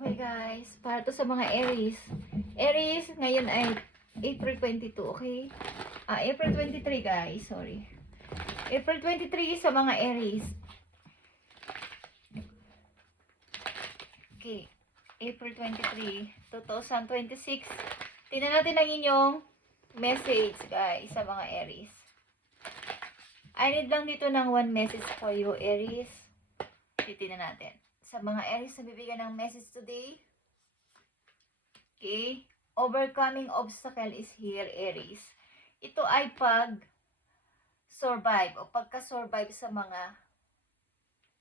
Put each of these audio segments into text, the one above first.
Okay guys, para to sa mga Aries. Aries, ngayon ay April 22, okay? April 23 guys, sorry. April 23 sa mga Aries. Okay, April 23, 2026. Tingnan natin ang inyong message guys sa mga Aries. I need lang dito ng one message for you, Aries. Titingnan natin. Sa mga Aries na bibigyan ng message today. Okay. Overcoming obstacle is here, Aries. Ito ay pag-survive o pagka-survive sa mga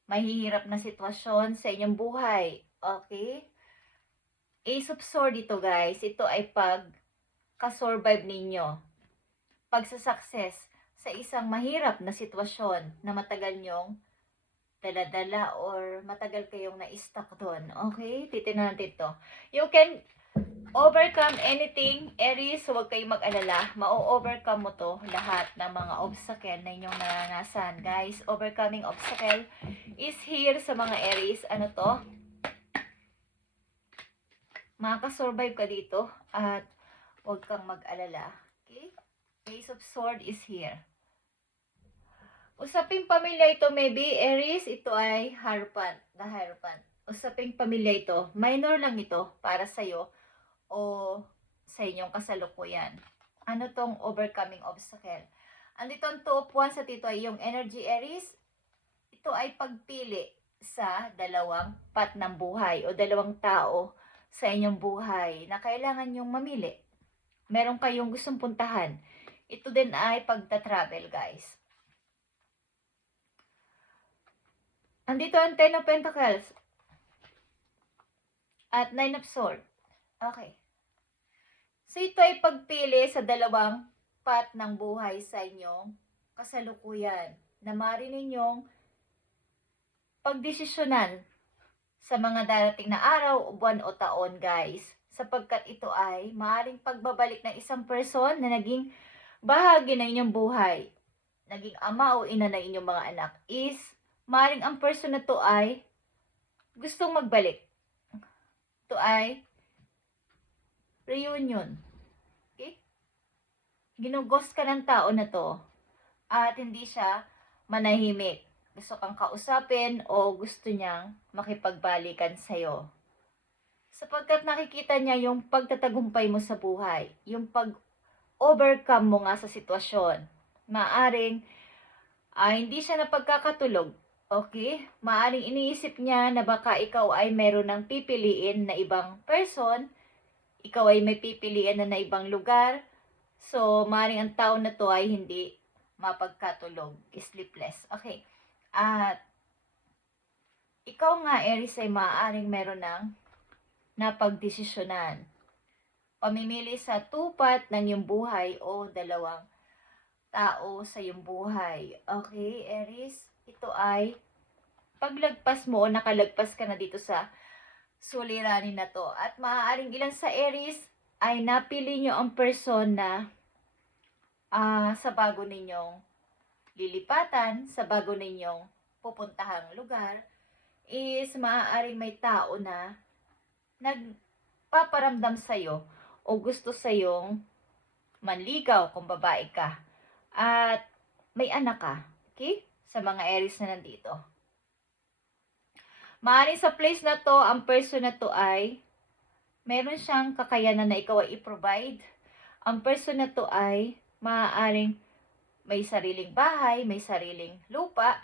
mahihirap na sitwasyon sa inyong buhay. Okay? Ace of Swords ito, guys. Ito ay pag-survive ninyo. Pagsa-success sa isang mahirap na sitwasyon na matagal nyong dala-dala or matagal kayong na-stuck doon. Okay? Titignan natin ito. You can overcome anything, Aries. Huwag kayong mag-alala. Ma-overcome mo to lahat ng mga obstacle na inyong naranasan. Guys, overcoming obstacle is here sa mga Aries. Ano to? Makakasurvive ka dito at huwag kang mag-alala. Okay? Ace of Swords is here. Usaping pamilya ito, maybe, Aries, ito ay Hierophant, the Hierophant. Usaping pamilya ito, minor lang ito para sa'yo o sa inyong kasalukuyan. Ano tong overcoming obstacle? Andito ang 2 of Wands sa dito ay yung energy, Aries. Ito ay pagpili sa dalawang path ng buhay o dalawang tao sa inyong buhay na kailangan nyong mamili. Meron kayong gustong puntahan. Ito din ay pagta-travel, guys. Andito ang 10 of Pentacles at 9 of Swords. Okay. So, ito ay pagpili sa dalawang path ng buhay sa inyong kasalukuyan na maaari ninyong pagdesisyonan sa mga darating na araw, buwan o taon, guys. Sapagkat ito ay maaaring pagbabalik ng isang person na naging bahagi ng inyong buhay, naging ama o ina ng inyong mga anak, is maaaring ang person na to ay gustong magbalik. Ito ay reunion. Okay? Ginugos ka ng tao na to at hindi siya manahimik. Gusto kang kausapin o gusto niyang makipagbalikan sa'yo. Sapagkat nakikita niya yung pagtatagumpay mo sa buhay, yung pag-overcome mo nga sa sitwasyon. Maaring hindi siya napagkakatulog. Okay? Maaring iniisip niya na baka ikaw ay meron ng pipiliin na ibang person, ikaw ay may pipiliin na ibang lugar. So, maaring ang tao na to ay hindi mapagkatulog, sleepless. Okay. At ikaw nga, Aries, ay maaaring meron ng napagdesisyonan. Pamimili sa tupat ng iyong buhay o dalawang tao sa iyong buhay. Okay, Aries? Ito ay paglagpas mo o nakalagpas ka na dito sa suliranin na to. At maaaring ilan sa Aries ay napili nyo ang person na sa bago ninyong lilipatan, sa bago ninyong pupuntahang lugar, is maaaring may tao na nagpaparamdam sa'yo o gusto sa'yong manligaw kung babae ka. At may anak ka. Okay? Sa mga Aries na nandito. Maaaring sa place na to, ang person na to ay meron siyang kakayanan na ikaw ay i-provide. Ang person na to ay maaaring may sariling bahay, may sariling lupa,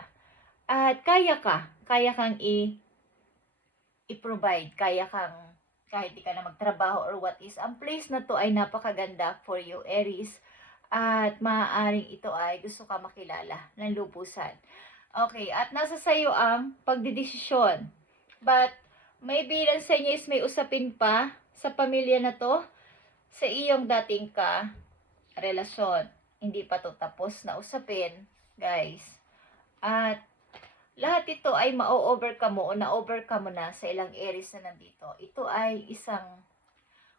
at kaya kang i-provide, kaya kang, kahit di ka na magtrabaho or what is, ang place na to ay napakaganda for you, Aries, at maaaring ito ay gusto ka makilala ng lubusan. Okay, at nasa sayo ang pagdidesisyon. But, maybe lang sa inyo is may usapin pa sa pamilya na to, sa iyong dating relasyon. Hindi pa to tapos na usapin, guys. At lahat ito ay ma-overcome mo o na-overcome mo na sa ilang Aries na nandito. Ito ay isang,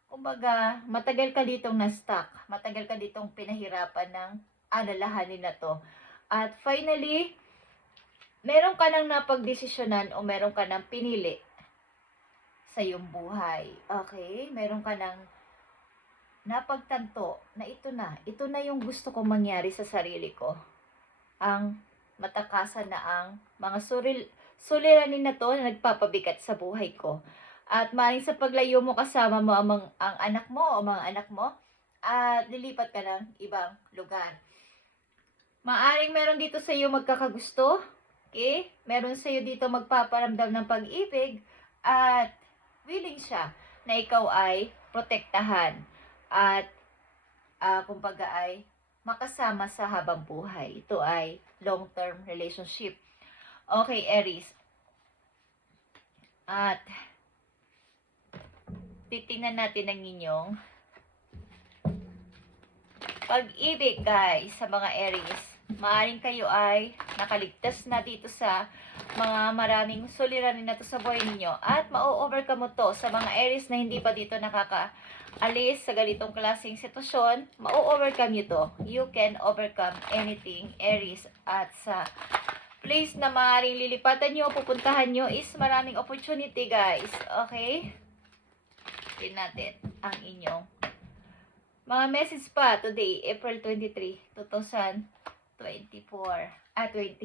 kumbaga, matagal ka ditong na-stuck. Matagal ka ditong pinahirapan ng alalahanin na to. At finally, meron ka nang napagdesisyonan o meron ka nang pinili sa iyong buhay. Okay? Meron ka ng napagtanto na ito na yung gusto kong mangyari sa sarili ko. Ang matakasan na ang mga suliranin na to na nagpapabigat sa buhay ko. At maaaring sa paglayo mo kasama mo ang anak mo o mga anak mo, at lilipat ka ng ibang lugar. Maaring meron dito sa iyo magkakagusto, okay? Meron sa iyo dito magpaparamdam ng pag-ibig at willing siya na ikaw ay protektahan at kumbaga ay makasama sa habang buhay. Ito ay long-term relationship. Okay, Aries. At titingnan natin ang inyong pag-ibig, guys, sa mga Aries. Maaring kayo ay nakaligtas na dito sa mga maraming suliranin na to sa buhay ninyo. At ma-overcome mo to sa mga Aries na hindi pa dito nakakaalis sa ganitong klaseng sitwasyon. Ma-overcome nyo to. You can overcome anything, Aries. At sa place na maaaring lilipatan nyo, pupuntahan nyo is maraming opportunity, guys. Okay? Tingnan natin ang inyong mga message pa today, April 23, 2024. 26.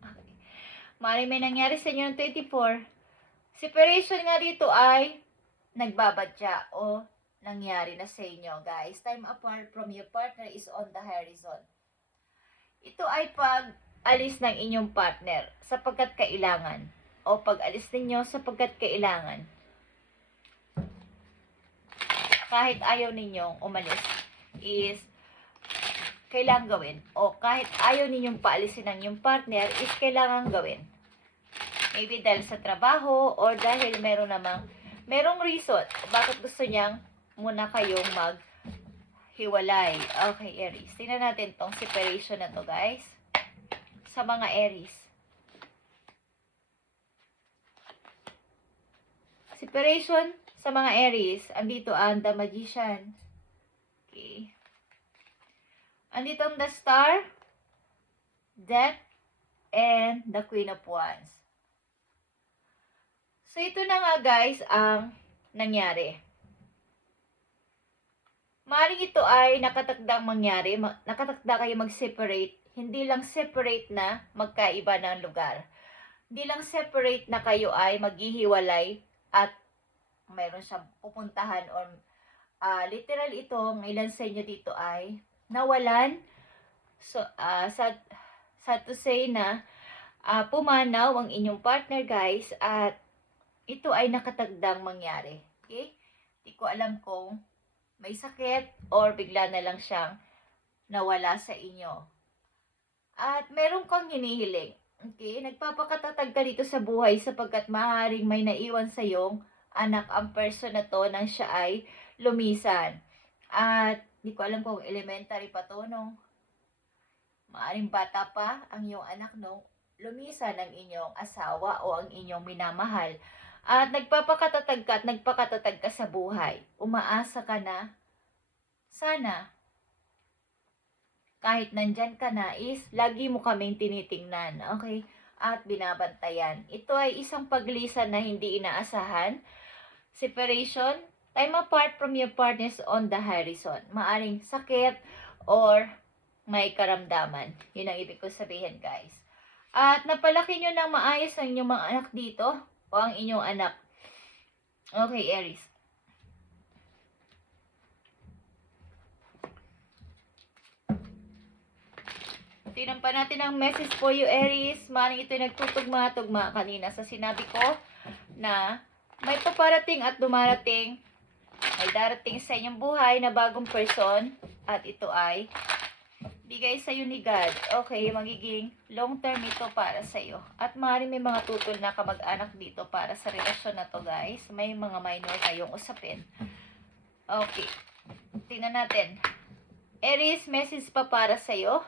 Okay. Maaaring may nangyari sa inyo ng 24. Separation nga dito ay nagbabadya o nangyari na sa inyo, guys. Time apart from your partner is on the horizon. Ito ay pag-alis ng inyong partner sapagkat kailangan o pag-alis ninyo sapagkat kailangan. Kahit ayaw ninyong umalis is kailangan gawin. O kahit ayaw ninyong paalisin ng inyong partner is kailangan gawin. Maybe dahil sa trabaho or dahil merong reason bakit gusto niyang muna kayong maghiwalay. Okay, Aries. Tingnan natin tong separation na to, guys. Sa mga Aries. Separation sa mga Aries, andito ang The Magician. Okay. Andito ang The Star, Death, and The Queen of Wands. So, ito na nga, guys, ang nangyari. Maaaring ito ay nakatakdang mangyari, nakatakda kayo mag-separate, hindi lang separate na magkaiba ng lugar. Hindi lang separate na kayo ay maghihiwalay at mayroon siyang pupuntahan or literal ito, ng ilan sa inyo dito ay nawalan. So, sad to say na pumanaw ang inyong partner, guys, at ito ay nakatagdang mangyari. Okay? Hindi ko alam kung may sakit or bigla na lang siyang nawala sa inyo. At meron kang hinihiling. Okay? Nagpapakatatag ka dito sa buhay sapagkat maaaring may naiwan sa iyong anak ang person na to nang siya ay lumisan. At di ko alam kung elementary pa to nung maaring bata pa ang iyong anak nung lumisan ang inyong asawa o ang inyong minamahal. At nagpapakatatag ka at nagpakatatag ka sa buhay. Umaasa ka na sana kahit nandyan ka na is lagi mo kaming tinitingnan. Okay? At binabantayan. Ito ay isang paglisan na hindi inaasahan. Separation, time apart from your partners on the horizon. Maaring sakit or may karamdaman. Yun ang ibig ko sabihin, guys. At napalaki nyo ng maayos ang inyong mga anak dito o ang inyong anak. Okay, Aries. Tingnan pa natin ang message for you, Aries. Maring ito nagtutugma-tugma kanina sa sinabi ko na may paparating at dumarating, may darating sa inyong buhay na bagong person at ito ay bigay sa iyo ni God. Okay, magiging long term ito para sa iyo. At maaaring may mga tutol na kamag-anak dito para sa relasyon na to, guys. May mga minor kayong usapin. Okay, tingnan natin. Aries, message pa para sa iyo.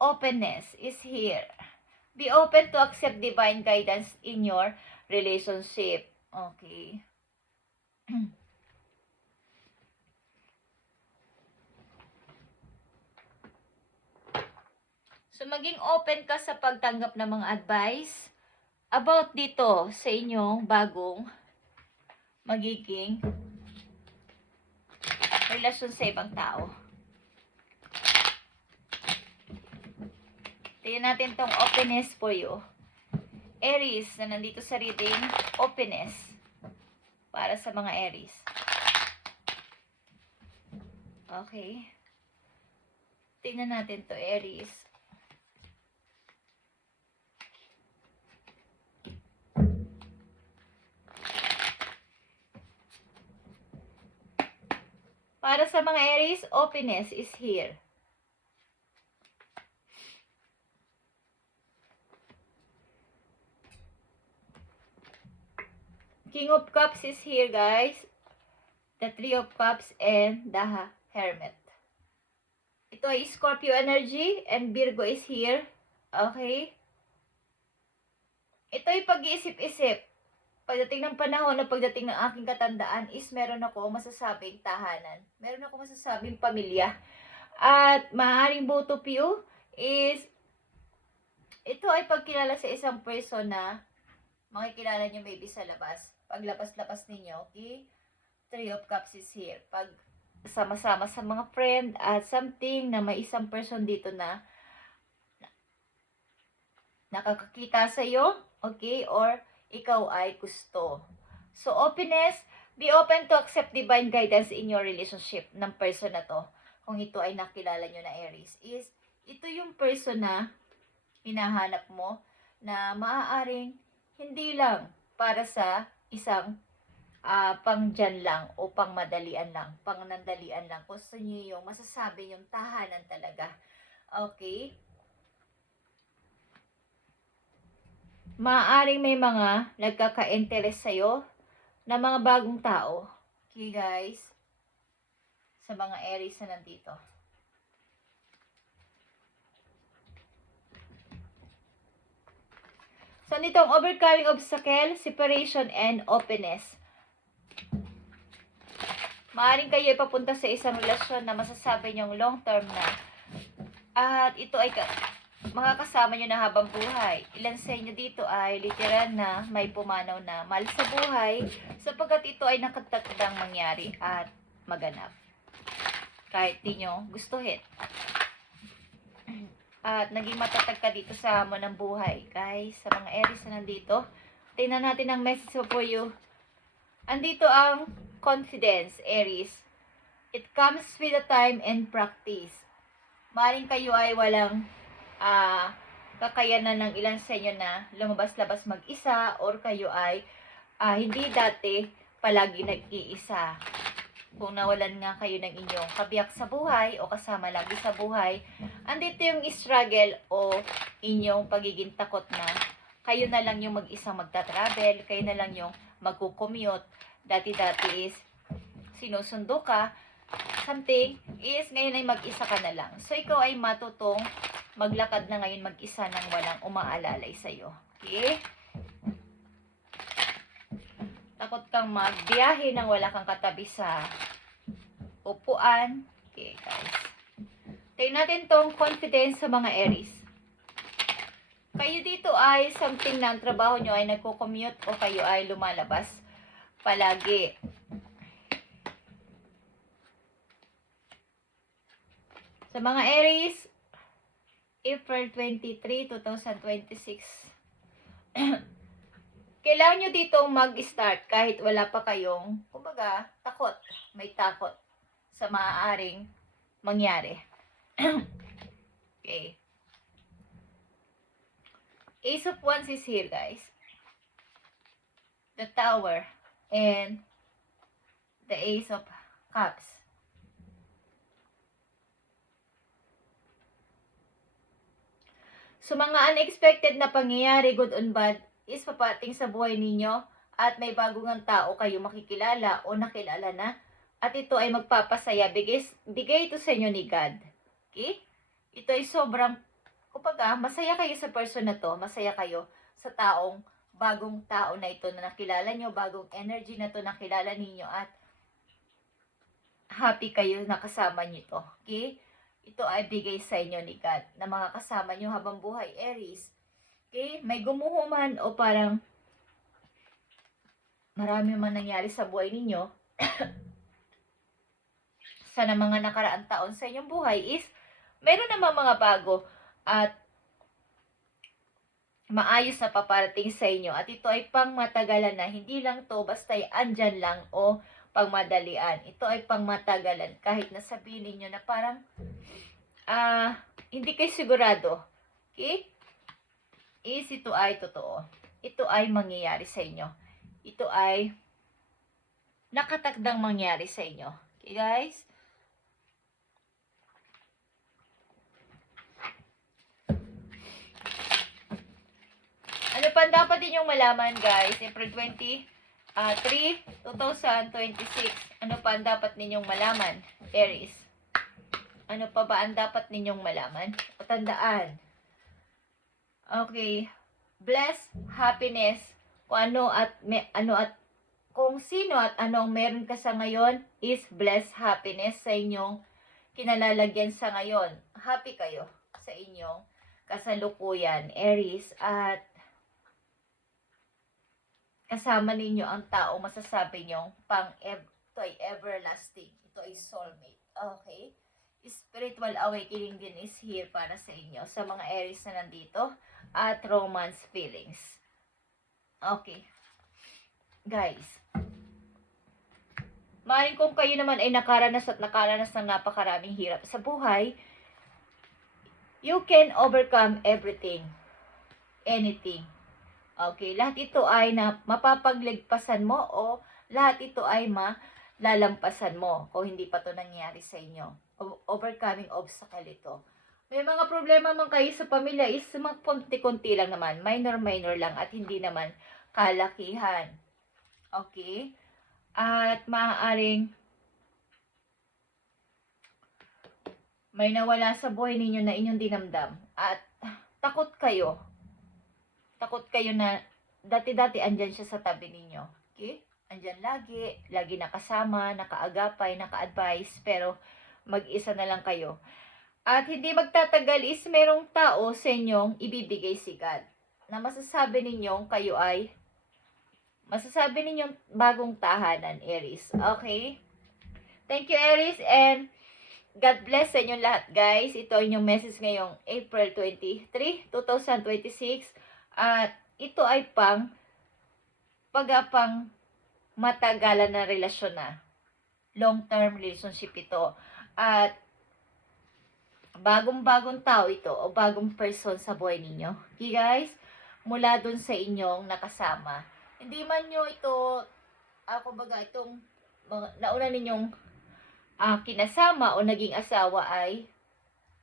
Openness is here. Be open to accept divine guidance in your relationship. Okay. So, maging open ka sa pagtanggap ng mga advice about dito sa inyong bagong magiging relasyon sa ibang tao. Tingnan natin tong openness for you. Aries na nandito sa reading, openness para sa mga Aries. Okay. Tingnan natin to, Aries. Para sa mga Aries, openness is here. King of Cups is here, guys. The Three of Cups and the Hermit. Ito ay Scorpio energy and Virgo is here. Okay? Ito ay pag-iisip-isip. Pagdating ng panahon na pagdating ng aking katandaan is meron ako masasabing tahanan. Meron ako masasabing pamilya. At maaaring both of you is ito ay pagkilala sa isang person na makikilala nyo maybe sa labas. Paglabas-labas ninyo, okay? Three of Cups is here. Pag sama-sama sa mga friend at something na may isang person dito na nakakakita sa iyo, okay? Or ikaw ay gusto. So, openness, be open to accept divine guidance in your relationship ng person na to. Kung ito ay nakilala nyo na Aries, is ito yung person na hinahanap mo na maaaring hindi lang para sa isang pang dyan lang o pang madalian lang, pang nandalian lang. Gusto nyo yung masasabi yung tahanan talaga. Okay? Maaaring may mga nagkaka-interest sa'yo na mga bagong tao. Okay, guys? Sa mga Aries na nandito. So, nitong overcoming obstacle, separation, and openness. Maaaring kayo ipapunta sa isang relasyon na masasabi nyong long term na. At ito ay makakasama nyo na habang buhay. Ilan sa inyo dito ay literal na may pumanaw na mahal sa buhay sapagkat ito ay nakatatandang mangyari at maganap. Kahit di nyo gustuhin. At naging matatag ka dito sa hamon ng buhay. Guys, sa mga Aries na nandito, tingnan natin ang message for you. Andito ang confidence, Aries. It comes with a time and practice. Maring kayo ay walang kakayanan ng ilan sa inyo na lumabas-labas mag-isa or kayo ay hindi dati palagi nag-iisa. Kung nawalan nga kayo ng inyong kabiyak sa buhay o kasama lagi sa buhay, andito yung struggle o inyong pagiging takot na kayo na lang yung mag-isang magta-travel, kayo na lang yung magkukommute. Dati-dati is sinusundo ka, something is ngayon ay mag-isa ka na lang. So, ikaw ay matutong maglakad na ngayon mag-isa nang walang umaalalay sa'yo. Okay? Takot kang magbiyahe nang wala kang katabi sa upuan. Okay, guys. Tingnan natin tong confidence sa mga Aries. Kayo dito ay something na ang trabaho nyo ay nagko-commute o kayo ay lumalabas palagi. Sa mga Aries, April 23, 2026. Kailangan nyo ditong mag-start kahit wala pa kayong, kumbaga, takot. May takot sa maaaring mangyari. Okay. Ace of Wands is here, guys. The Tower and the Ace of Cups. So, mga unexpected na pangyayari, good and bad, is papating sa buhay ninyo at may bagong tao kayo makikilala o nakilala na at ito ay magpapasaya. Bigay ito sa inyo ni God. Okay? Ito ay sobrang, kumbaga, masaya kayo sa person na to, masaya kayo sa bagong tao na ito na nakilala nyo, bagong energy na to nakilala ninyo at happy kayo na kasama nyo to. Okay? Ito ay bigay sa inyo ni God na makakasama nyo habang buhay, Aries. Okay? May gumuho man o parang marami man nangyari sa buhay ninyo sa mga nakaraang taon sa inyong buhay is meron naman mga bago at maayos na paparating sa inyo. At ito ay pangmatagalan na. Hindi lang to basta ay andyan lang o pangmadalian. Ito ay pangmatagalan. Kahit na sabihin ninyo na parang hindi kayo sigurado. Okay? Is ito ay totoo. Ito ay mangyayari sa inyo. Ito ay nakatakdang mangyari sa inyo. Okay, guys? Ano pa dapat ninyong malaman, guys? April 23, 2026. Ano pa ang dapat ninyong malaman, Aries? Ano pa ba ang dapat ninyong malaman? O tandaan. Okay. Bless, happiness. Kung sino at anong meron ka sa ngayon is bless, happiness sa inyong kinalalagyan sa ngayon. Happy kayo sa inyong kasalukuyan, Aries. At kasama ninyo ang tao masasabi nyo ito ay everlasting. Ito ay soulmate. Okay? Spiritual awakening din is here para sa inyo. Sa mga Aries na nandito. At romance feelings. Okay. Guys. Maaaring kung kayo naman ay nakaranas ng napakaraming hirap sa buhay, you can overcome everything. Anything. Okay, lahat ito ay mapapagligpasan mo o lahat ito ay malalampasan mo kung hindi pa ito nangyari sa inyo. Overcoming obstacle ito. May mga problema man kayo sa pamilya is konti-konti lang naman. Minor lang at hindi naman kalakihan. Okay? At maaaring may nawala sa buhay ninyo na inyong dinamdam. At takot kayo. Takot kayo na dati-dati andyan siya sa tabi ninyo. Okay? Andyan lagi nakasama, nakaagapay, naka-advise, pero mag-isa na lang kayo. At hindi magtatagal is merong tao sa inyong ibibigay si God. Na masasabi ninyong bagong tahanan, Aries. Okay? Thank you, Aries, and God bless sa inyong lahat, guys. Ito ay inyong message ngayong April 23, 2026. At ito ay pang matagalan na relasyon na. Long-term relationship ito. At bagong-bagong tao ito o bagong person sa buhay ninyo. Okay, guys? Mula dun sa inyong nakasama. Hindi man nyo ito, itong nauna ninyong kinasama o naging asawa ay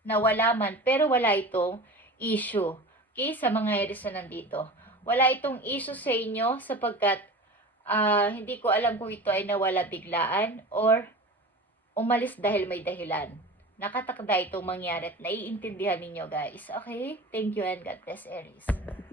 nawala man. Pero wala itong issue. Okay, sa mga Aries na nandito. Wala itong issue sa inyo sapagkat hindi ko alam kung ito ay nawala biglaan or umalis dahil may dahilan. Nakatakda itong mangyari at naiintindihan ninyo, guys. Okay? Thank you and God bless, Aries.